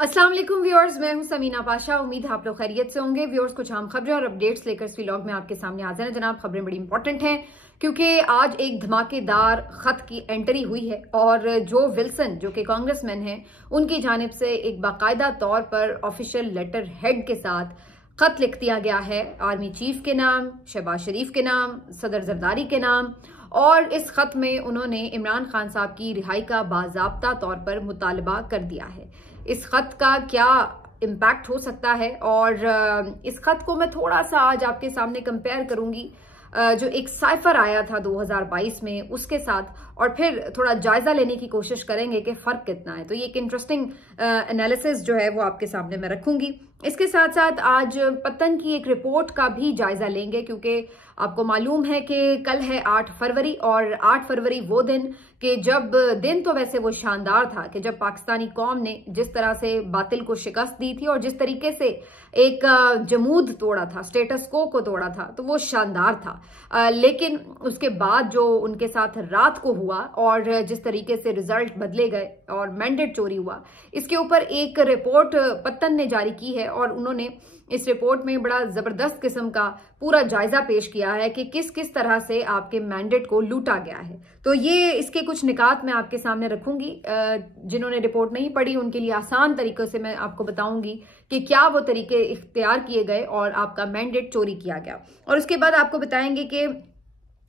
अस्सलाम वालेकुम व्यूअर्स, मैं हूं समीना पाशा। उम्मीद है आप लोग खैरियत से होंगे। व्यूअर्स, कुछ आम खबरें और अपडेट्स लेकर इस व्लॉग में आपके सामने हाजिर हैं। जनाब, खबरें बड़ी इंपॉर्टेंट हैं क्योंकि आज एक धमाकेदार खत की एंट्री हुई है और जो विल्सन जो कि कांग्रेसमैन हैं उनकी जानिब से एक बाकायदा तौर पर ऑफिशियल लेटर हेड के साथ खत लिख दिया गया है आर्मी चीफ के नाम, शहबाज शरीफ के नाम, सदर जरदारी के नाम। और इस खत में उन्होंने इमरान खान साहब की रिहाई का बाज़ाब्ता तौर पर मुतालबा कर दिया है। इस खत का क्या इम्पैक्ट हो सकता है और इस खत को मैं थोड़ा सा आज आपके सामने कंपेयर करूंगी जो एक साइफर आया था 2022 में उसके साथ, और फिर थोड़ा जायजा लेने की कोशिश करेंगे कि फर्क कितना है। तो ये एक इंटरेस्टिंग एनालिसिस जो है वो आपके सामने मैं रखूंगी। इसके साथ साथ आज पतन की एक रिपोर्ट का भी जायजा लेंगे क्योंकि आपको मालूम है कि कल है 8 फरवरी और 8 फरवरी वो दिन कि जब दिन तो वैसे वो शानदार था कि जब पाकिस्तानी कौम ने जिस तरह से बातिल को शिकस्त दी थी और जिस तरीके से एक जमूद तोड़ा था, स्टेटस को तोड़ा था, तो वो शानदार था। लेकिन उसके बाद जो उनके साथ रात को हुआ और जिस तरीके से रिजल्ट बदले गए और मैंडेट चोरी हुआ, इसके ऊपर एक रिपोर्ट पत्तन ने जारी की है और उन्होंने इस रिपोर्ट में बड़ा जबरदस्त किस्म का पूरा जायजा पेश किया है कि किस किस तरह से आपके मैंडेट को लूटा गया है। तो ये इसके कुछ निकात मैं आपके सामने रखूंगी। जिन्होंने रिपोर्ट नहीं पढ़ी उनके लिए आसान तरीकों से मैं आपको बताऊंगी कि क्या वो तरीके इख्तियार किए गए और आपका मैंडेट चोरी किया गया। और उसके बाद आपको बताएंगे कि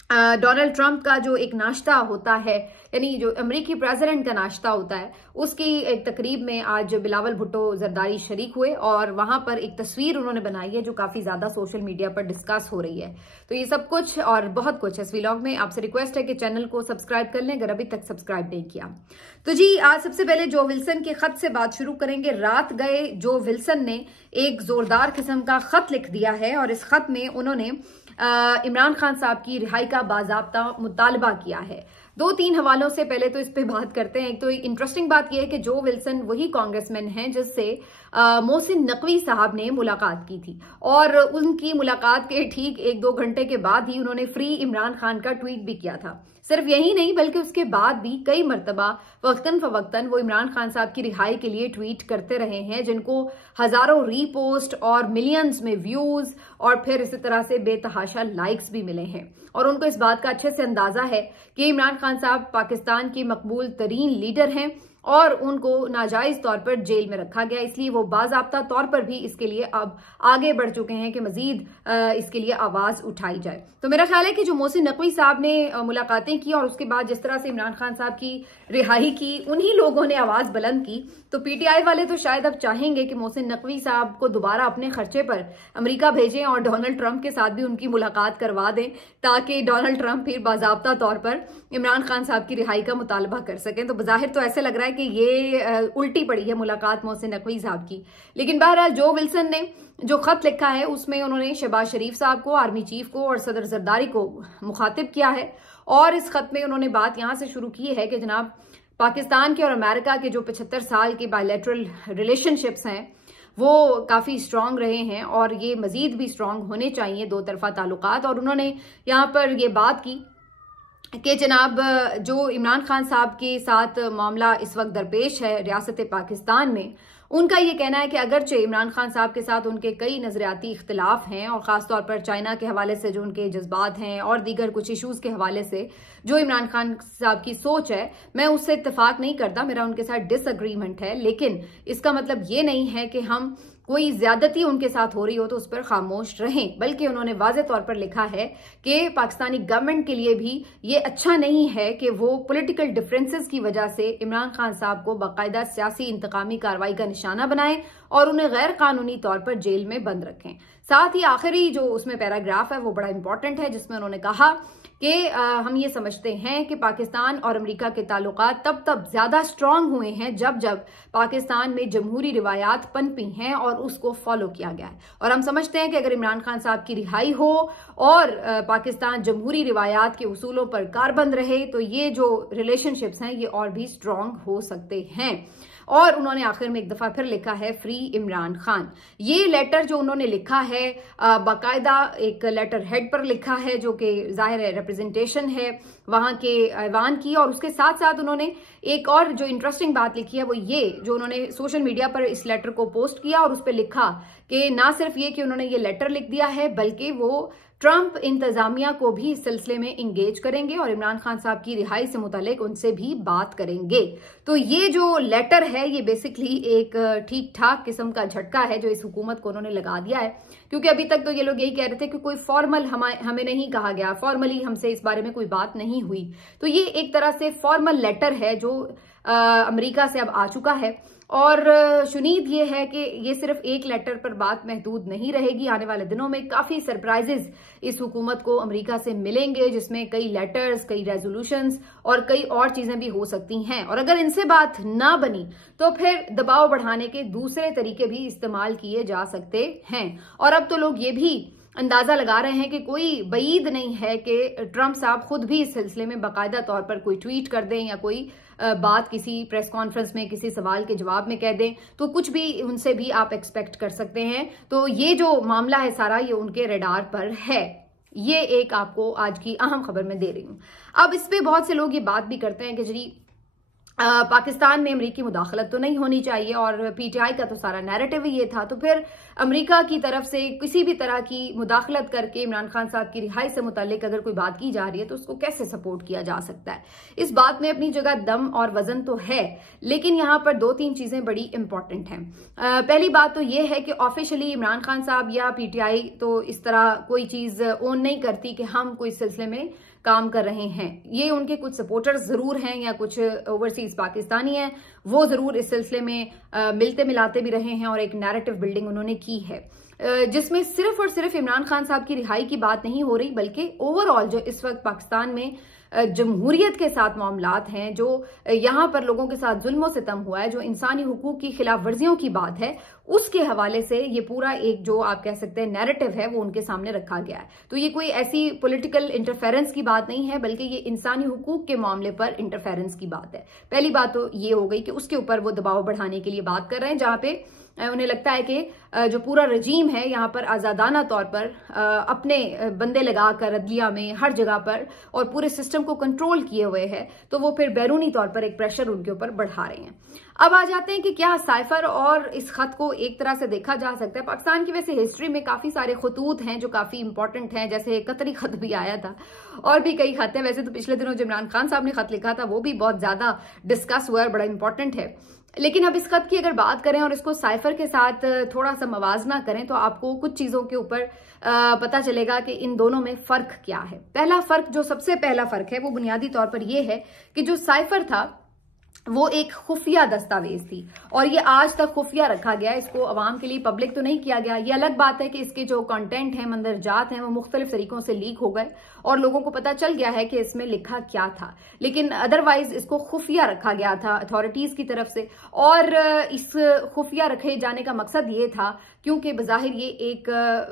डोनाल्ड ट्रंप का जो एक नाश्ता होता है, यानी जो अमेरिकी प्रेसिडेंट का नाश्ता होता है, उसकी एक तकरीब में आज बिलावल भुट्टो जरदारी शरीक हुए और वहां पर एक तस्वीर उन्होंने बनाई है जो काफी ज्यादा सोशल मीडिया पर डिस्कस हो रही है। तो ये सब कुछ और बहुत कुछ इस व्लॉग में। आपसे रिक्वेस्ट है कि चैनल को सब्सक्राइब कर लें अगर अभी तक सब्सक्राइब नहीं किया। तो जी, आज सबसे पहले जो विल्सन के खत से बात शुरू करेंगे। रात गए जो विल्सन ने एक जोरदार किस्म का खत लिख दिया है और इस खत में उन्होंने इमरान खान साहब की रिहाई का बाज़ाब्ता मुतालबा किया है। 2-3 हवालों से पहले तो इस पे बात करते हैं। एक तो इंटरेस्टिंग बात यह है कि जो विल्सन वही कांग्रेसमैन हैं जिससे मोहसिन नकवी साहब ने मुलाकात की थी और उनकी मुलाकात के ठीक 1-2 घंटे के बाद ही उन्होंने फ्री इमरान खान का ट्वीट भी किया था। सिर्फ यही नहीं बल्कि उसके बाद भी कई मरतबा वक्तन फवक्तन वो इमरान खान साहब की रिहाई के लिए ट्वीट करते रहे हैं जिनको हजारों रीपोस्ट और मिलियंस में व्यूज और फिर इसी तरह से बेतहाशा लाइक्स भी मिले हैं। और उनको इस बात का अच्छे से अंदाजा है कि इमरान खान साहब पाकिस्तान के मकबूल तरीन लीडर हैं और उनको नाजायज तौर पर जेल में रखा गया, इसलिए वो बाज़ाब्ता तौर पर भी इसके लिए अब आगे बढ़ चुके हैं कि मजीद इसके लिए आवाज उठाई जाए। तो मेरा ख्याल है कि जो मोहसिन नकवी साहब ने मुलाकातें की और उसके बाद जिस तरह से इमरान खान साहब की रिहाई की, उन्हीं लोगों ने आवाज बुलंद की। तो पीटीआई वाले तो शायद अब चाहेंगे कि मोहसिन नकवी साहब को दोबारा अपने खर्चे पर अमेरिका भेजें और डोनाल्ड ट्रंप के साथ भी उनकी मुलाकात करवा दें ताकि डोनाल्ड ट्रंप फिर बाज़ाब्ता तौर पर इमरान खान साहब की रिहाई का मुतालबा कर सकें। तो बज़ाहिर तो ऐसे लग रहा है कि ये उल्टी पड़ी है मुलाकात मोहसिन नकवी साहब की। लेकिन बहरहाल जो विल्सन ने जो खत लिखा है उसमें उन्होंने शहबाज शरीफ साहब को, आर्मी चीफ को और सदर जरदारी को मुखातिब किया है और इस खत में उन्होंने बात यहां से शुरू की है कि जनाब, पाकिस्तान के और अमेरिका के जो 75 साल के बायलैटरल रिलेशनशिप्स हैं वो काफी स्ट्रांग रहे हैं और ये मजीद भी स्ट्रांग होने चाहिए, दो तरफा ताल्लुकात। और उन्होंने यहाँ पर ये बात की कि जनाब, जो इमरान खान साहब के साथ मामला इस वक्त दरपेश है रियासत पाकिस्तान में, उनका ये कहना है कि अगरचे इमरान खान साहब के साथ उनके कई नजरियाती इख्तिलाफ हैं और खासतौर पर चाइना के हवाले से जो उनके जज्बात हैं और दीगर कुछ इशूज के हवाले से जो इमरान खान साहब की सोच है, मैं उससे इत्तेफाक नहीं करता, मेरा उनके साथ डिसएग्रीमेंट है। लेकिन इसका मतलब ये नहीं है कि हम कोई ज्यादती उनके साथ हो रही हो तो उस पर खामोश रहें, बल्कि उन्होंने वाज़े तौर पर लिखा है कि पाकिस्तानी गवर्नमेंट के लिए भी ये अच्छा नहीं है कि वो पॉलिटिकल डिफरेंसेस की वजह से इमरान खान साहब को बाकायदा सियासी इंतकामी कार्रवाई का निशाना बनाएं और उन्हें गैर कानूनी तौर पर जेल में बंद रखें। साथ ही आखिरी जो उसमें पैराग्राफ है वो बड़ा इंपॉर्टेंट है जिसमें उन्होंने कहा कि हम ये समझते हैं कि पाकिस्तान और अमेरिका के ताल्लुकात तब ज्यादा स्ट्रांग हुए हैं जब जब पाकिस्तान में जमहूरी रिवायात पनपी हैं और उसको फॉलो किया गया है। और हम समझते हैं कि अगर इमरान खान साहब की रिहाई हो और पाकिस्तान जमहूरी रिवायात के उसूलों पर कारबंद रहे तो ये जो रिलेशनशिप्स हैं ये और भी स्ट्रांग हो सकते हैं। और उन्होंने आखिर में एक दफा फिर लिखा है फ्री इमरान खान। ये लेटर जो उन्होंने लिखा है बाकायदा एक लेटर हेड पर लिखा है, जो कि जाहिर है रिप्रेजेंटेशन है वहां के ऐवान की। और उसके साथ साथ उन्होंने एक और जो इंटरेस्टिंग बात लिखी है वो ये, जो उन्होंने सोशल मीडिया पर इस लेटर को पोस्ट किया और उस पर लिखा कि ना सिर्फ ये कि उन्होंने ये लेटर लिख दिया है, बल्कि वो ट्रंप इंतजामिया को भी इस सिलसिले में इंगेज करेंगे और इमरान खान साहब की रिहाई से मुतालिक उनसे भी बात करेंगे। तो ये जो लेटर है ये बेसिकली एक ठीक ठाक किस्म का झटका है जो इस हुकूमत को उन्होंने लगा दिया है, क्योंकि अभी तक तो ये लोग यही कह रहे थे कि कोई फॉर्मल हमें नहीं कहा गया, फॉर्मली हमसे इस बारे में कोई बात नहीं हुई। तो ये एक तरह से फॉर्मल लेटर है जो अमेरिका से अब आ चुका है। और शुनीद ये है कि ये सिर्फ एक लेटर पर बात महदूद नहीं रहेगी। आने वाले दिनों में काफी सरप्राइजेस इस हुकूमत को अमेरिका से मिलेंगे, जिसमें कई लेटर्स, कई रेजोल्यूशंस और कई और चीजें भी हो सकती हैं। और अगर इनसे बात ना बनी तो फिर दबाव बढ़ाने के दूसरे तरीके भी इस्तेमाल किए जा सकते हैं। और अब तो लोग ये भी अंदाजा लगा रहे हैं कि कोई बईद नहीं है कि ट्रंप साहब खुद भी इस सिलसिले में बाकायदा तौर पर कोई ट्वीट कर दें या कोई बात किसी प्रेस कॉन्फ्रेंस में किसी सवाल के जवाब में कह दें, तो कुछ भी उनसे भी आप एक्सपेक्ट कर सकते हैं। तो ये जो मामला है सारा ये उनके रडार पर है। ये एक आपको आज की अहम खबर मैं दे रही हूं। अब इस पे बहुत से लोग ये बात भी करते हैं कि जी पाकिस्तान में अमरीकी मुदाखलत तो नहीं होनी चाहिए, और पीटीआई का तो सारा नैरेटिव ही ये था। तो फिर अमरीका की तरफ से किसी भी तरह की मुदाखलत करके इमरान खान साहब की रिहाई से मुतालिक अगर कोई बात की जा रही है तो उसको कैसे सपोर्ट किया जा सकता है। इस बात में अपनी जगह दम और वजन तो है, लेकिन यहां पर दो तीन चीजें बड़ी इंपॉर्टेंट हैं। पहली बात तो ये है कि ऑफिशियली इमरान खान साहब या पीटीआई तो इस तरह कोई चीज ओन नहीं करती कि हम कोई सिलसिले में काम कर रहे हैं। ये उनके कुछ सपोर्टर्स जरूर हैं या कुछ ओवरसीज पाकिस्तानी हैं, वो जरूर इस सिलसिले में मिलते मिलाते भी रहे हैं और एक नैरेटिव बिल्डिंग उन्होंने की है, जिसमें सिर्फ और सिर्फ इमरान खान साहब की रिहाई की बात नहीं हो रही, बल्कि ओवरऑल जो इस वक्त पाकिस्तान में जमहूरियत के साथ मामलात हैं, जो यहां पर लोगों के साथ जुल्म सितम हुआ है, जो इंसानी हुकूक की खिलाफ वर्जियों की बात है, उसके हवाले से ये पूरा एक जो आप कह सकते हैं नैरेटिव है वो उनके सामने रखा गया है। तो ये कोई ऐसी पॉलिटिकल इंटरफेरेंस की बात नहीं है, बल्कि ये इंसानी हुकूक के मामले पर इंटरफेरेंस की बात है। पहली बात तो ये हो गई कि उसके ऊपर वो दबाव बढ़ाने के लिए बात कर रहे हैं, जहां पे उन्हें लगता है कि जो पूरा रजीम है यहाँ पर आजादाना तौर पर अपने बंदे लगाकर अदलिया में हर जगह पर और पूरे सिस्टम को कंट्रोल किए हुए है, तो वो फिर बैरूनी तौर पर एक प्रेशर उनके ऊपर बढ़ा रहे हैं। अब आ जाते हैं कि क्या साइफर और इस खत को एक तरह से देखा जा सकता है। पाकिस्तान की वैसे हिस्ट्री में काफी सारे खतूत हैं जो काफी इंपॉर्टेंट हैं, जैसे कतरी खत भी आया था और भी कई खत हैं। वैसे तो पिछले दिनों जो इमरान खान साहब ने खत लिखा था वो भी बहुत ज्यादा डिस्कस हुआ और बड़ा इंपॉर्टेंट है। लेकिन अब इस खत की अगर बात करें और इसको साइफर के साथ थोड़ा सा मवाजना करें तो आपको कुछ चीजों के ऊपर पता चलेगा कि इन दोनों में फर्क क्या है। पहला फर्क, जो सबसे पहला फर्क है, वो बुनियादी तौर पर यह है कि जो साइफर था वो एक खुफिया दस्तावेज थी और ये आज तक खुफिया रखा गया, इसको अवाम के लिए पब्लिक तो नहीं किया गया। ये अलग बात है कि इसके जो कंटेंट है, मंदरजात हैं, वो मुख्तलिफ तरीकों से लीक हो गए और लोगों को पता चल गया है कि इसमें लिखा क्या था, लेकिन अदरवाइज इसको खुफिया रखा गया था अथॉरिटीज की तरफ से। और इस खुफिया रखे जाने का मकसद ये था क्योंकि बज़ाहिर ये एक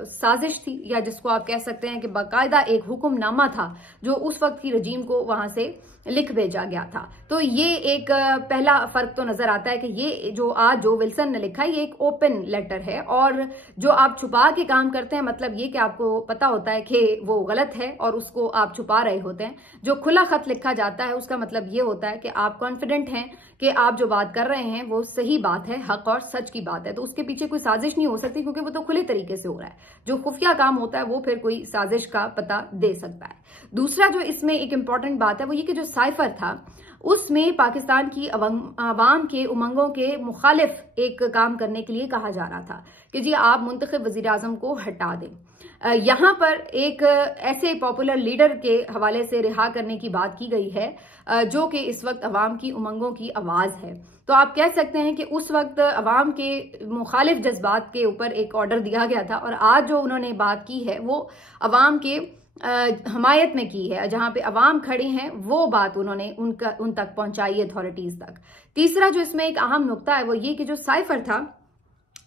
साजिश थी, या जिसको आप कह सकते हैं कि बाकायदा एक हुक्मनामा था जो उस वक्त की रजीम को वहां से लिख भेजा गया था। तो ये एक पहला फर्क तो नजर आता है कि ये जो आज जो विल्सन ने लिखा है ये एक ओपन लेटर है, और जो आप छुपा के काम करते हैं मतलब ये कि आपको पता होता है कि वो गलत है और उसको आप छुपा रहे होते हैं। जो खुला खत लिखा जाता है उसका मतलब ये होता है कि आप कॉन्फिडेंट हैं कि आप जो बात कर रहे हैं वो सही बात है, हक और सच की बात है, तो उसके पीछे कोई साजिश नहीं हो सकती क्योंकि वो तो खुले तरीके से हो रहा है। जो खुफिया काम होता है वो फिर कोई साजिश का पता दे सकता है। दूसरा जो इसमें एक इंपॉर्टेंट बात है वो ये कि जो साइफर था उसमें पाकिस्तान की अवाम के उमंगों के मुखालिफ एक काम करने के लिए कहा जा रहा था कि जी आप मुंतखब वजीर आजम को हटा दें। यहां पर एक ऐसे पॉपुलर लीडर के हवाले से रिहा करने की बात की गई है जो कि इस वक्त अवाम की उमंगों की आवाज है। तो आप कह सकते हैं कि उस वक्त अवाम के मुखालिफ जज्बात के ऊपर एक ऑर्डर दिया गया था और आज जो उन्होंने बात की है वो अवाम के हमायत में की है, जहां पे अवाम खड़ी हैं वो बात उन्होंने उन तक पहुंचाई अथॉरिटीज तक। तीसरा जो इसमें एक अहम नुक्ता है वो ये कि जो साइफर था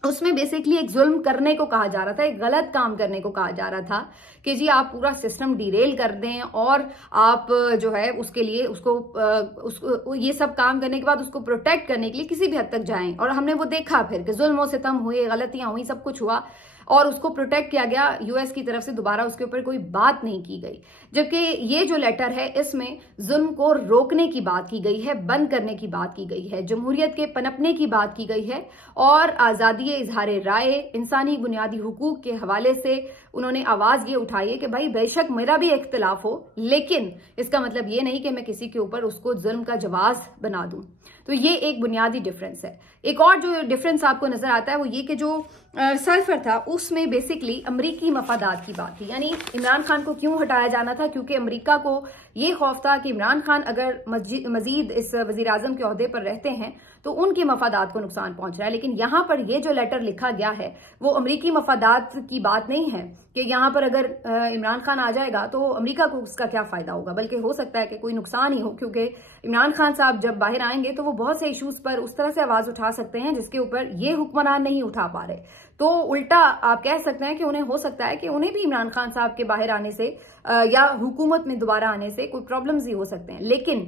उसमें बेसिकली एक जुल्म करने को कहा जा रहा था, एक गलत काम करने को कहा जा रहा था कि जी आप पूरा सिस्टम डिरेल कर दें और आप जो है उसके लिए उसको ये सब काम करने के बाद उसको प्रोटेक्ट करने के लिए किसी भी हद तक जाएं। और हमने वो देखा फिर कि जुल्म और सितम हुए, गलतियां हुई, सब कुछ हुआ और उसको प्रोटेक्ट किया गया। यूएस की तरफ से दोबारा उसके ऊपर कोई बात नहीं की गई। जबकि ये जो लेटर है इसमें जुल्म को रोकने की बात की गई है, बंद करने की बात की गई है, जमहूरियत के पनपने की बात की गई है और आजादी इजहार राय, इंसानी बुनियादी हुकूक के हवाले से उन्होंने आवाज ये उठाई है कि भाई बेशक मेरा भी इख्तिलाफ हो, लेकिन इसका मतलब ये नहीं कि मैं किसी के ऊपर उसको जुल्म का जवाज बना दूं। तो ये एक बुनियादी डिफरेंस है। एक और जो डिफरेंस आपको नजर आता है वो ये कि जो साइफर था उसमें बेसिकली अमरीकी मफादात की बात थी। यानी इमरान खान को क्यों हटाया जाना था, क्योंकि अमरीका को ये खौफ था कि इमरान खान अगर मजीद इस वजीर आजम के ओहदे पर रहते हैं तो उनके मफादात को नुकसान पहुंच रहा है। लेकिन यहां पर ये जो लेटर लिखा गया है वो अमरीकी मफादात की बात नहीं है कि यहां पर अगर इमरान खान आ जाएगा तो अमरीका को उसका क्या फायदा होगा, बल्कि हो सकता है कि कोई नुकसान ही हो, क्योंकि इमरान खान साहब जब बाहर आएंगे तो वो बहुत से इश्यूज पर उस तरह से आवाज उठा सकते हैं जिसके ऊपर ये हुक्मरान नहीं उठा पा रहे। तो उल्टा आप कह सकते हैं कि उन्हें हो सकता है कि उन्हें भी इमरान खान साहब के बाहर आने से या हुकूमत में दोबारा आने से कोई प्रॉब्लम्स ही हो सकते हैं। लेकिन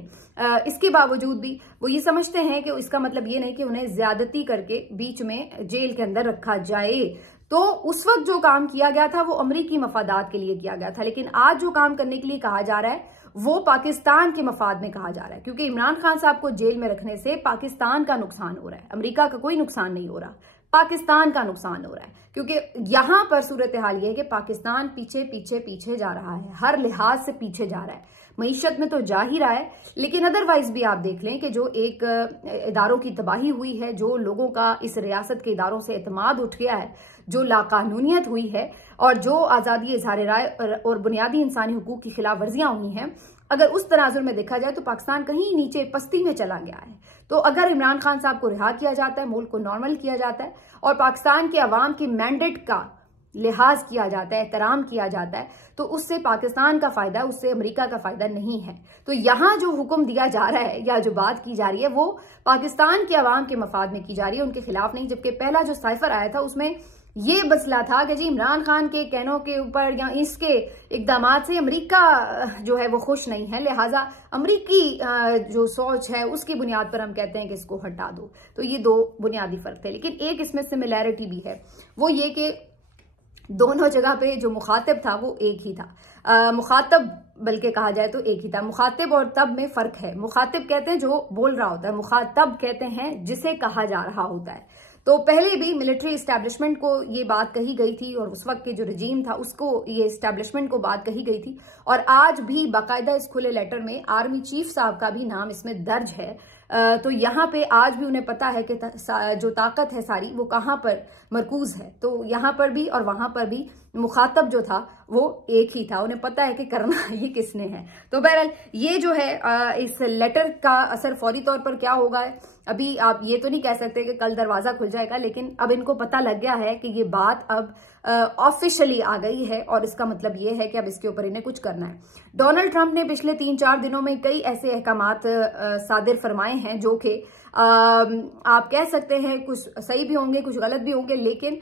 इसके बावजूद भी वो ये समझते हैं कि इसका मतलब ये नहीं कि उन्हें ज्यादती करके बीच में जेल के अंदर रखा जाए। तो उस वक्त जो काम किया गया था वो अमरीकी मफादात के लिए किया गया था, लेकिन आज जो काम करने के लिए कहा जा रहा है वो पाकिस्तान के मफाद में कहा जा रहा है, क्योंकि इमरान खान साहब को जेल में रखने से पाकिस्तान का नुकसान हो रहा है, अमेरिका का कोई नुकसान नहीं हो रहा, पाकिस्तान का नुकसान हो रहा है। क्योंकि यहां पर सूरत हाल ये है कि पाकिस्तान पीछे पीछे पीछे जा रहा है, हर लिहाज से पीछे जा रहा है। मईशत में तो जा ही रहा है, लेकिन अदरवाइज भी आप देख लें कि जो एक इदारों की तबाही हुई है, जो लोगों का इस रियासत के इदारों से एतमाद उठ गया है, जो लाकानूनियत हुई है और जो आजादी इजहार राय और बुनियादी इंसानी हुकूक की खिलाफ वर्जियां हुई हैं, अगर उस तनाजुर में देखा जाए तो पाकिस्तान कहीं नीचे पस्ती में चला गया है। तो अगर इमरान खान साहब को रिहा किया जाता है, मुल्क को नॉर्मल किया जाता है और पाकिस्तान के अवाम की मैंडेट का लिहाज किया जाता है, एहतराम किया जाता है, तो उससे पाकिस्तान का फायदा, उससे अमेरिका का फायदा नहीं है। तो यहां जो हुक्म दिया जा रहा है या जो बात की जा रही है वो पाकिस्तान के अवाम के मफाद में की जा रही है, उनके खिलाफ नहीं। जबकि पहला जो साइफर आया था उसमें ये मसला था कि जी इमरान खान के कहनों के ऊपर या इसके इकदाम से अमेरिका जो है वो खुश नहीं है, लिहाजा अमेरिकी जो सोच है उसकी बुनियाद पर हम कहते हैं कि इसको हटा दो। तो ये दो बुनियादी फर्क थे, लेकिन एक इसमें सिमिलैरिटी भी है, वो ये कि दोनों जगह पे जो मुखातिब था वो एक ही था। मुखातब बल्कि कहा जाए तो एक ही था। मुखातिब और तब में फर्क है। मुखातिब कहते हैं जो बोल रहा होता है, मुखातब कहते हैं जिसे कहा जा रहा होता है। तो पहले भी मिलिट्री इस्टेब्लिशमेंट को ये बात कही गई थी और उस वक्त के जो रजीम था उसको ये इस्टेब्लिशमेंट को बात कही गई थी, और आज भी बाकायदा इस खुले लेटर में आर्मी चीफ साहब का भी नाम इसमें दर्ज है। तो यहाँ पे आज भी उन्हें पता है कि जो ताकत है सारी वो कहाँ पर मरकूज है। तो यहाँ पर भी और वहां पर भी मुखातब जो था वो एक ही था, उन्हें पता है कि करना ये किसने है। तो बहरहाल ये जो है इस लेटर का असर फौरी तौर पर क्या होगा, अभी आप ये तो नहीं कह सकते कि कल दरवाजा खुल जाएगा, लेकिन अब इनको पता लग गया है कि ये बात अब ऑफिशियली आ गई है और इसका मतलब ये है कि अब इसके ऊपर इन्हें कुछ करना है। डोनाल्ड ट्रंप ने पिछले 3-4 दिनों में कई ऐसे अहकामात सादिर फरमाए हैं जो कि आप कह सकते हैं कुछ सही भी होंगे, कुछ गलत भी होंगे, लेकिन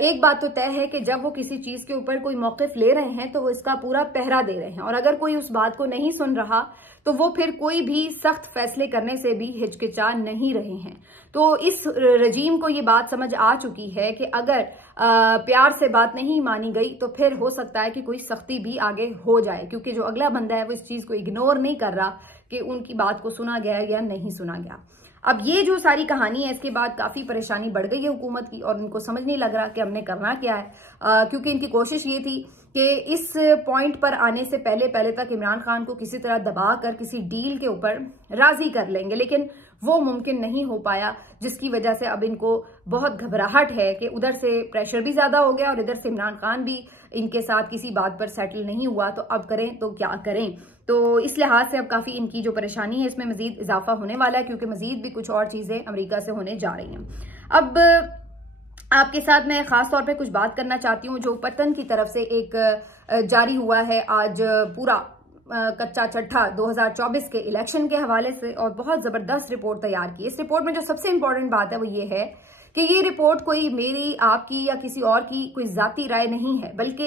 एक बात तो तय है कि जब वो किसी चीज के ऊपर कोई मौकिफ ले रहे हैं तो वो इसका पूरा पहरा दे रहे हैं, और अगर कोई उस बात को नहीं सुन रहा तो वो फिर कोई भी सख्त फैसले करने से भी हिचकिचा नहीं रहे हैं। तो इस रजीम को ये बात समझ आ चुकी है कि अगर प्यार से बात नहीं मानी गई तो फिर हो सकता है कि कोई सख्ती भी आगे हो जाए, क्योंकि जो अगला बंदा है वो इस चीज को इग्नोर नहीं कर रहा कि उनकी बात को सुना गया या नहीं सुना गया। अब ये जो सारी कहानी है इसके बाद काफी परेशानी बढ़ गई है हुकूमत की, और उनको समझ नहीं लग रहा कि हमने करना क्या है, क्योंकि इनकी कोशिश ये थी कि इस पॉइंट पर आने से पहले तक इमरान खान को किसी तरह दबा कर किसी डील के ऊपर राजी कर लेंगे, लेकिन वो मुमकिन नहीं हो पाया, जिसकी वजह से अब इनको बहुत घबराहट है कि उधर से प्रेशर भी ज्यादा हो गया और इधर से इमरान खान भी इनके साथ किसी बात पर सेटल नहीं हुआ, तो अब करें तो क्या करें। तो इस लिहाज से अब काफी इनकी जो परेशानी है इसमें मजीद इजाफा होने वाला है, क्योंकि मजीद भी कुछ और चीजें अमेरिका से होने जा रही हैं। अब आपके साथ मैं खास तौर पे कुछ बात करना चाहती हूँ जो पतन की तरफ से एक जारी हुआ है आज पूरा कच्चा चट्ठा 2024 के इलेक्शन के हवाले से, और बहुत जबरदस्त रिपोर्ट तैयार की। इस रिपोर्ट में जो सबसे इंपॉर्टेंट बात है वो ये है कि ये रिपोर्ट कोई मेरी, आपकी या किसी और की कोई जाती राय नहीं है, बल्कि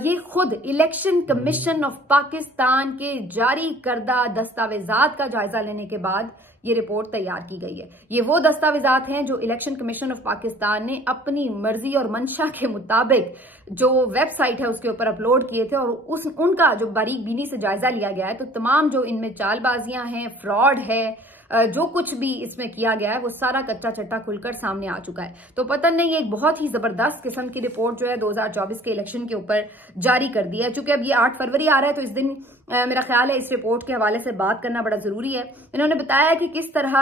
ये खुद इलेक्शन कमीशन ऑफ पाकिस्तान के जारी करदा दस्तावेजात का जायजा लेने के बाद ये रिपोर्ट तैयार की गई है। ये वो दस्तावेजात हैं जो इलेक्शन कमीशन ऑफ पाकिस्तान ने अपनी मर्जी और मंशा के मुताबिक जो वेबसाइट है उसके ऊपर अपलोड किए थे, और उनका जो बारीक बीनी से जायजा लिया गया है तो तमाम जो इनमें चालबाजियां हैं, फ्रॉड है, जो कुछ भी इसमें किया गया है वो सारा कच्चा चट्टा खुलकर सामने आ चुका है। तो पतन ने ये एक बहुत ही जबरदस्त किस्म की रिपोर्ट जो है 2024 के इलेक्शन के ऊपर जारी कर दी है। चूंकि अब ये 8 फरवरी आ रहा है तो इस दिन मेरा ख्याल है इस रिपोर्ट के हवाले से बात करना बड़ा जरूरी है। इन्होंने बताया कि किस तरह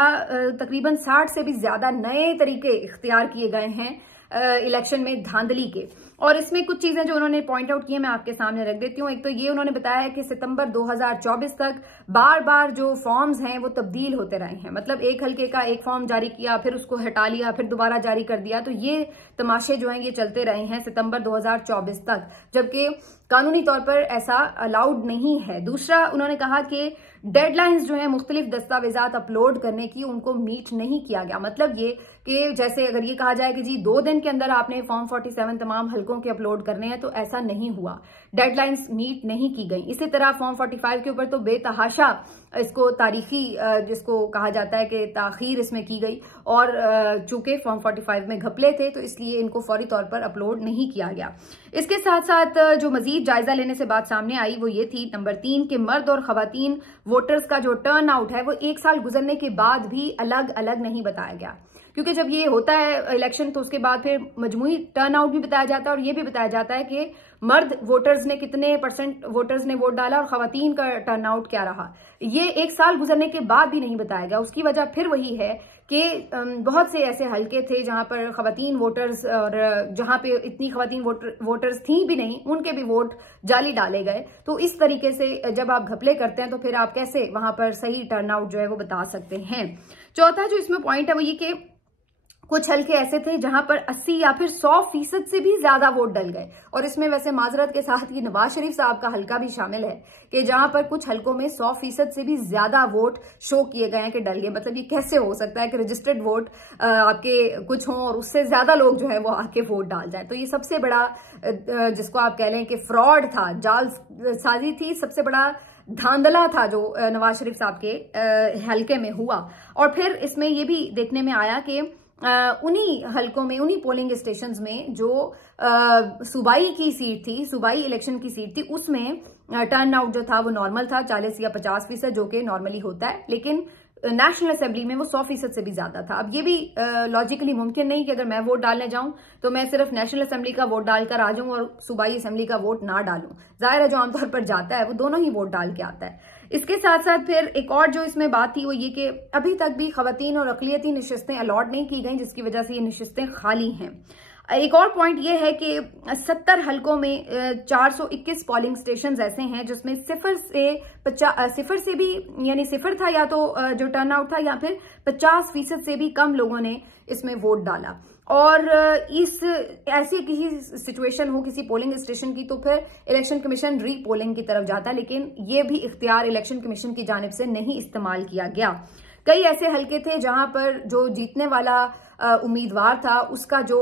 तकरीबन 60 से भी ज्यादा नए तरीके इख्तियार किए गए हैं इलेक्शन में धांधली के, और इसमें कुछ चीजें जो उन्होंने पॉइंट आउट की है मैं आपके सामने रख देती हूँ। एक तो ये उन्होंने बताया है कि सितंबर 2024 तक बार बार जो फॉर्म्स हैं वो तब्दील होते रहे हैं, मतलब एक हल्के का एक फॉर्म जारी किया, फिर उसको हटा लिया, फिर दोबारा जारी कर दिया, तो ये तमाशे जो हैं ये चलते रहे हैं सितंबर 2024 तक, जबकि कानूनी तौर पर ऐसा अलाउड नहीं है। दूसरा उन्होंने कहा कि डेडलाइंस जो है मुख्तलिफ दस्तावेजात अपलोड करने की उनको मीट नहीं किया गया, मतलब ये कि जैसे अगर ये कहा जाए कि जी 2 दिन के अंदर आपने फॉर्म 47 तमाम हलकों के अपलोड करने हैं, तो ऐसा नहीं हुआ, डेडलाइंस मीट नहीं की गई। इसी तरह फॉर्म 45 के ऊपर तो बेतहाशा इसको तारीखी जिसको कहा जाता है कि ताखीर इसमें की गई, और चूंकि फॉर्म 45 में घपले थे तो इसलिए इनको फौरी तौर पर अपलोड नहीं किया गया। इसके साथ साथ जो मजीद जायजा लेने से बात सामने आई वो ये थी, नंबर 3, कि मर्द और खवातीन वोटर्स का जो टर्न आउट है वो 1 साल गुजरने के बाद भी अलग अलग नहीं बताया गया, क्योंकि जब ये होता है इलेक्शन तो उसके बाद फिर मजमूई टर्न आउट भी बताया जाता है, और ये भी बताया जाता है कि मर्द वोटर्स ने कितने % वोटर्स ने वोट डाला और खवातीन का टर्न आउट क्या रहा। ये 1 साल गुजरने के बाद भी नहीं बताया गया। उसकी वजह फिर वही है कि बहुत से ऐसे हलके थे जहां पर खवातीन वोटर्स, और जहां पे इतनी खवातीन वोटर्स थी भी नहीं, उनके भी वोट जाली डाले गए। तो इस तरीके से जब आप घपले करते हैं तो फिर आप कैसे वहां पर सही टर्न आउट जो है वो बता सकते हैं। चौथा जो इसमें पॉइंट है वो ये कि कुछ हल्के ऐसे थे जहां पर 80 या फिर 100% से भी ज्यादा वोट डल गए, और इसमें वैसे माजरत के साथ ये नवाज शरीफ साहब का हल्का भी शामिल है कि जहां पर कुछ हलकों में 100% से भी ज्यादा वोट शो किए गए हैं कि डल गए। मतलब ये कैसे हो सकता है कि रजिस्टर्ड वोट आपके कुछ हों और उससे ज्यादा लोग जो है वो आके वोट डाल जाए। तो ये सबसे बड़ा जिसको आप कह लें कि फ्रॉड था, जालसाजी थी, सबसे बड़ा धांधला था जो नवाज शरीफ साहब के हल्के में हुआ। और फिर इसमें ये भी देखने में आया कि उन्हीं हलकों में, उन्हीं पोलिंग स्टेशंस में जो सूबाई की सीट थी, सूबाई इलेक्शन की सीट थी, उसमें टर्न आउट जो था वो नॉर्मल था 40 या 50%, जो कि नॉर्मली होता है, लेकिन नेशनल असेंबली में वो 100% से भी ज्यादा था। अब ये भी लॉजिकली मुमकिन नहीं कि अगर मैं वोट डालने जाऊं तो मैं सिर्फ नेशनल असेंबली का वोट डालकर आ जाऊं और सूबाई असेंबली का वोट ना डालूं। जाहिर है जो आमतौर पर जाता है वो दोनों ही वोट डाल के आता है। इसके साथ साथ फिर एक और जो इसमें बात थी वो ये कि अभी तक भी खवातीन और अकलियती नशिस्तें अलॉट नहीं की गई, जिसकी वजह से ये नशिस्तें खाली हैं। एक और पॉइंट ये है कि 70 हलकों में 421 पोलिंग स्टेशन ऐसे हैं जिसमें सिफर से भी, यानी सिफर था या तो जो टर्न आउट था, या फिर 50% से भी कम लोगों ने इसमें वोट डाला। और इस ऐसी किसी सिचुएशन हो किसी पोलिंग स्टेशन की तो फिर इलेक्शन कमीशन री पोलिंग की तरफ जाता, लेकिन ये भी इख्तियार इलेक्शन कमीशन की जानिब से नहीं इस्तेमाल किया गया। कई ऐसे हलके थे जहां पर जो जीतने वाला उम्मीदवार था उसका जो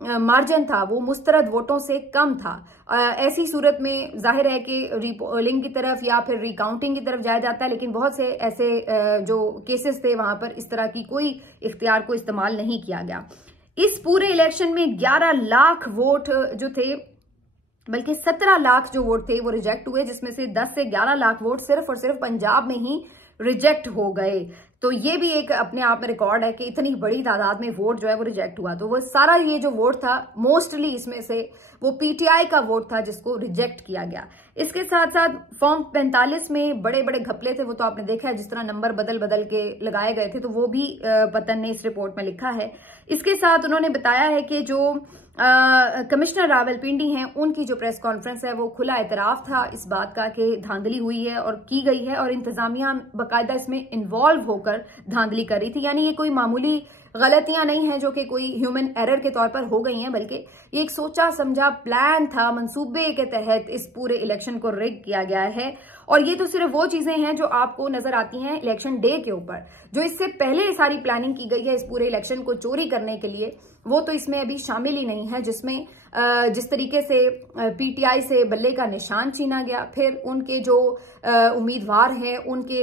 मार्जिन था वो मुस्तरद वोटों से कम था। ऐसी सूरत में जाहिर है कि रीपोलिंग की तरफ या फिर रिकाउंटिंग की तरफ जाया जाता है, लेकिन बहुत से ऐसे जो केसेस थे वहां पर इस तरह की कोई इख्तियार को इस्तेमाल नहीं किया गया। इस पूरे इलेक्शन में 11 लाख वोट जो थे, बल्कि 17 लाख जो वोट थे वो रिजेक्ट हुए, जिसमें से 10 से 11 लाख वोट सिर्फ और सिर्फ पंजाब में ही रिजेक्ट हो गए। तो ये भी एक अपने आप में रिकॉर्ड है कि इतनी बड़ी तादाद में वोट जो है वो रिजेक्ट हुआ। तो वो सारा ये जो वोट था मोस्टली इसमें से वो पीटीआई का वोट था जिसको रिजेक्ट किया गया। इसके साथ साथ फॉर्म 45 में बड़े बड़े घपले थे, वो तो आपने देखा है, जिस तरह नंबर बदल बदल के लगाए गए थे, तो वो भी पतन ने इस रिपोर्ट में लिखा है। इसके साथ उन्होंने बताया है कि जो कमिश्नर रावलपिंडी हैं उनकी जो प्रेस कॉन्फ्रेंस है वो खुला एतराफ था इस बात का कि धांधली हुई है और की गई है, और इंतजामिया बाकायदा इसमें इन्वॉल्व होकर धांधली कर रही थी। यानी ये कोई मामूली गलतियां नहीं हैं जो कि कोई ह्यूमन एरर के तौर पर हो गई हैं, बल्कि ये एक सोचा समझा प्लान था, मंसूबे के तहत इस पूरे इलेक्शन को रिग किया गया है। और ये तो सिर्फ वो चीजें हैं जो आपको नजर आती हैं इलेक्शन डे के ऊपर, जो इससे पहले सारी प्लानिंग की गई है इस पूरे इलेक्शन को चोरी करने के लिए, वो तो इसमें अभी शामिल ही नहीं है। जिसमें जिस तरीके से पीटीआई से बल्ले का निशान छीना गया, फिर उनके जो उम्मीदवार हैं उनके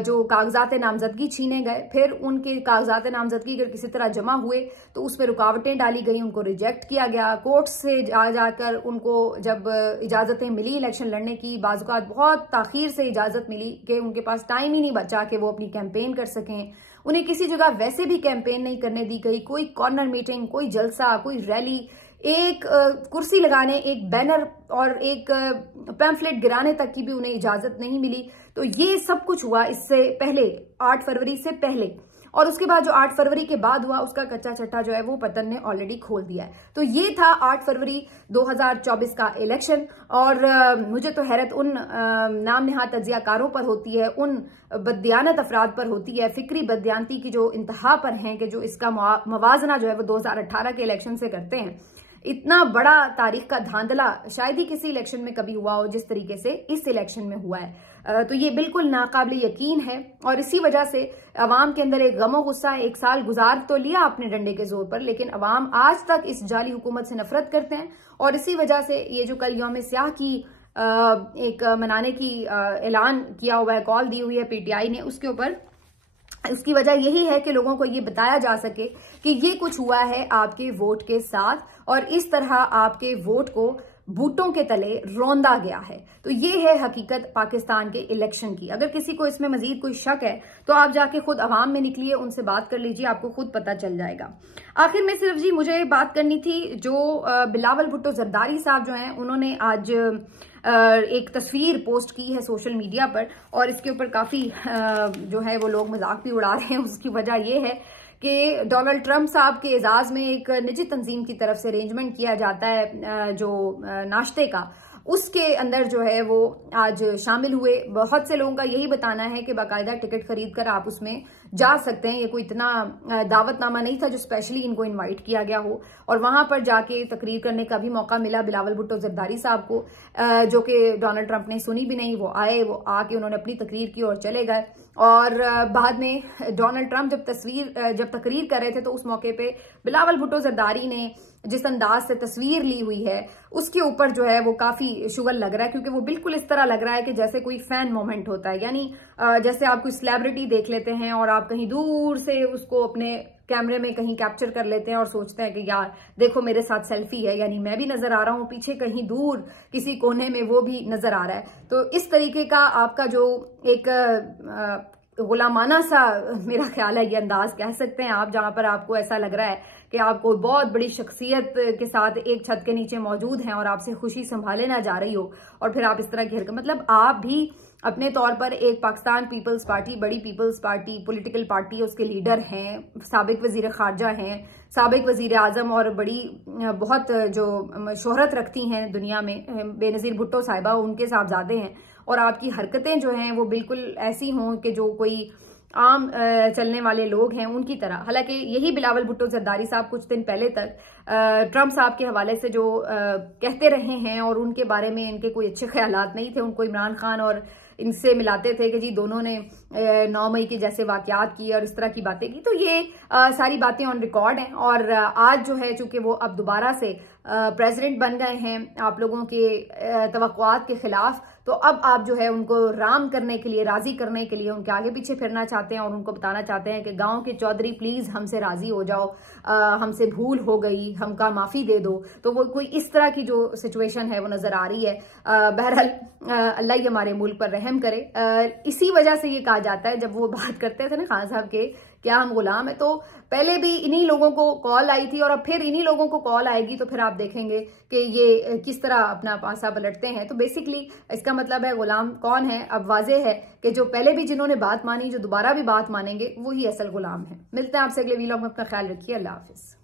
जो कागजात नामजदगी छीने गए, फिर उनके कागजात नामजदगी अगर किसी तरह जमा हुए तो उसमें रुकावटें डाली गई, उनको रिजेक्ट किया गया। कोर्ट से जाकर उनको जब इजाजतें मिली इलेक्शन लड़ने की, बाज़-औक़ात बहुत ताखीर से इजाजत मिली कि उनके पास टाइम ही नहीं बचा कि वो अपनी कैंपेन कर सकें। उन्हें किसी जगह वैसे भी कैंपेन नहीं करने दी गई, कोई कॉर्नर मीटिंग, कोई जलसा, कोई रैली, एक कुर्सी लगाने, एक बैनर और एक पैम्फलेट गिराने तक की भी उन्हें इजाजत नहीं मिली। तो ये सब कुछ हुआ इससे पहले, 8 फरवरी से पहले। और उसके बाद जो 8 फरवरी के बाद हुआ उसका कच्चा चट्टा जो है वो पतन ने ऑलरेडी खोल दिया है। तो ये था 8 फरवरी 2024 का इलेक्शन। और मुझे तो हैरत उन नाम निहाद तज्जियाकारों पर होती है, उन बददियानत अफराद पर होती है, फिक्री बददियानती की जो इंतहा पर हैं कि जो इसका मवाजना जो है वो 2018 के इलेक्शन से करते हैं। इतना बड़ा तारीख का धांधला शायद ही किसी इलेक्शन में कभी हुआ हो जिस तरीके से इस इलेक्शन में हुआ है। तो ये बिल्कुल नाकाबिल यकीन है। और इसी वजह से अवाम के अंदर एक गमो गुस्सा, एक साल गुजार तो लिया अपने डंडे के जोर पर, लेकिन अवाम आज तक इस जाली हुकूमत से नफरत करते हैं। और इसी वजह से ये जो कल यौम स्याह की एक मनाने की ऐलान किया हुआ है, कॉल दी हुई है पीटीआई ने, उसके ऊपर इसकी वजह यही है कि लोगों को ये बताया जा सके कि ये कुछ हुआ है आपके वोट के साथ, और इस तरह आपके वोट को बूटों के तले रौंदा गया है। तो ये है हकीकत पाकिस्तान के इलेक्शन की। अगर किसी को इसमें मजीद कोई शक है तो आप जाके खुद अवाम में निकलिए, उनसे बात कर लीजिए, आपको खुद पता चल जाएगा। आखिर में सिर्फ जी मुझे बात करनी थी, जो बिलावल भुट्टो जरदारी साहब जो हैं उन्होंने आज एक तस्वीर पोस्ट की है सोशल मीडिया पर, और इसके ऊपर काफी जो है वो लोग मजाक भी उड़ा रहे हैं। उसकी वजह यह है कि डोनाल्ड ट्रंप साहब के एजाज में एक निजी तंजीम की तरफ से अरेंजमेंट किया जाता है जो नाश्ते का, उसके अंदर जो है वो आज शामिल हुए। बहुत से लोगों का यही बताना है कि बाकायदा टिकट खरीद कर आप उसमें जा सकते हैं। ये कोई इतना दावतनामा नहीं था जो स्पेशली इनको इनवाइट किया गया हो, और वहां पर जाके तकरीर करने का भी मौका मिला बिलावल भुट्टो जरदारी साहब को, जो कि डोनाल्ड ट्रंप ने सुनी भी नहीं। वो आए, वो आके उन्होंने अपनी तकरीर की और चले गए। और बाद में डोनाल्ड ट्रंप जब तकरीर कर रहे थे तो उस मौके पे बिलावल भुट्टो जरदारी ने जिस अंदाज से तस्वीर ली हुई है उसके ऊपर जो है वो काफी शुगल लग रहा है, क्योंकि वो बिल्कुल इस तरह लग रहा है कि जैसे कोई फैन मोमेंट होता है। यानी जैसे आप कोई सेलिब्रिटी देख लेते हैं और आप कहीं दूर से उसको अपने कैमरे में कहीं कैप्चर कर लेते हैं और सोचते हैं कि यार देखो मेरे साथ सेल्फी है, यानी मैं भी नजर आ रहा हूं, पीछे कहीं दूर किसी कोने में वो भी नजर आ रहा है। तो इस तरीके का आपका जो एक गुलामाना सा, मेरा ख्याल है ये अंदाज कह सकते हैं आप, जहां पर आपको ऐसा लग रहा है कि आप कोई बहुत बड़ी शख्सियत के साथ एक छत के नीचे मौजूद हैं और आपसे खुशी संभाले ना जा रही हो, और फिर आप इस तरह की हरकत, मतलब आप भी अपने तौर पर एक पाकिस्तान पीपल्स पार्टी, बड़ी पीपल्स पार्टी, पॉलिटिकल पार्टी, उसके लीडर हैं, साबिक वजीर खारजा हैं, साबिक वजीर आजम, और बड़ी बहुत जो शोहरत रखती हैं दुनिया में, बेनजीर भुट्टो साहिबा उनके साहबजादे हैं, और आपकी हरकतें जो हैं वो बिल्कुल ऐसी हों कि जो कोई आम चलने वाले लोग हैं उनकी तरह। हालांकि यही बिलावल भुट्टो जरदारी साहब कुछ दिन पहले तक ट्रंप साहब के हवाले से जो कहते रहे हैं और उनके बारे में इनके कोई अच्छे ख्यालात नहीं थे, उनको इमरान खान और इनसे मिलाते थे कि जी दोनों ने 9 मई के जैसे वाकयात की और इस तरह की बातें की। तो ये सारी बातें ऑन रिकॉर्ड हैं, और आज जो है चूंकि वो अब दोबारा से प्रेसिडेंट बन गए हैं आप लोगों के तवक्कुआत के खिलाफ, तो अब आप जो है उनको राम करने के लिए, राजी करने के लिए उनके आगे पीछे फिरना चाहते हैं और उनको बताना चाहते हैं कि गांव के चौधरी प्लीज हमसे राजी हो जाओ, हमसे भूल हो गई, हमका माफी दे दो। तो वो कोई इस तरह की जो सिचुएशन है वो नजर आ रही है। बहरहाल अल्लाह ही हमारे मुल्क पर रहम करे। इसी वजह से ये कहा जाता है, जब वो बात करते थे ना खान साहब के क्या हम गुलाम है, तो पहले भी इन्हीं लोगों को कॉल आई थी और अब फिर इन्हीं लोगों को कॉल आएगी, तो फिर आप देखेंगे कि ये किस तरह अपना पासा पलटते हैं। तो बेसिकली इसका मतलब है गुलाम कौन है अब वाजे है कि जो पहले भी जिन्होंने बात मानी, जो दोबारा भी बात मानेंगे, वही असल गुलाम है। मिलते हैं आपसे अगले वीलॉग में, अपना ख्याल रखिए, अल्लाह हाफिज।